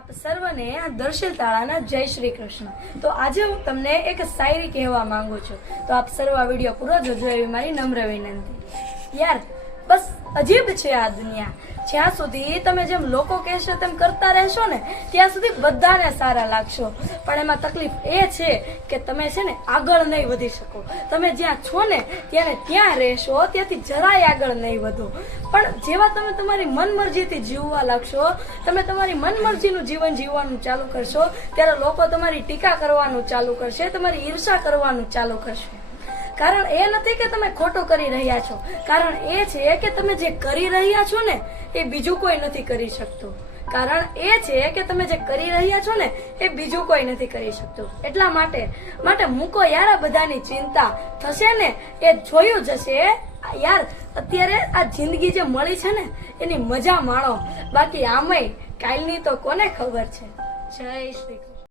આપ સર્વને દર્શિલ તાળાના જય શ્રી કૃષ્ણ। તો આજે હું તમને એક શાયરી કહેવા માંગુ છું, તો આપ સર્વ આ વિડીયો પૂરો જોજો એવી મારી નમ્ર વિનંતી। યાર બસ અજીબ છે આ દુનિયા, જ્યાં સુધી તમે જેમ લોકો કહેશે તેમ કરતા રહેશો ને ત્યાં સુધી બધાને સારા લાગશો, પણ એમાં તકલીફ એ છે કે તમે છે ને આગળ નહીં વધી શકો। તમે જ્યાં છો ને ત્યાં રહેશો, ત્યાંથી જરાય આગળ નહીં વધો। પણ જેવા તમે તમારી મનમરજીથી જીવવા લાગશો, તમે તમારી મનમરજીનું જીવન જીવવાનું ચાલુ કરશો, ત્યારે લોકો તમારી ટીકા કરવાનું ચાલુ કરશે, તમારી ઈર્ષા કરવાનું ચાલુ કરશે। કારણ એ નથી કે તમે ખોટું કરી રહ્યા છો, કારણ એ છે કે તમે જે કરી રહ્યા છો ને એ બીજું કોઈ નથી કરી શકતું। કારણ એ છે કે તમે જે કરી રહ્યા છો ને એ બીજું કોઈ નથી કરી શકતું। એટલા માટે મૂકો યાર આ બધાની ચિંતા, થશે ને એ જોયું જશે। યાર અત્યારે આ જિંદગી જે મળી છે ને એની મજા માણો, બાકી આમય કાલની તો કોને ખબર છે। જય શ્રી કૃષ્ણ।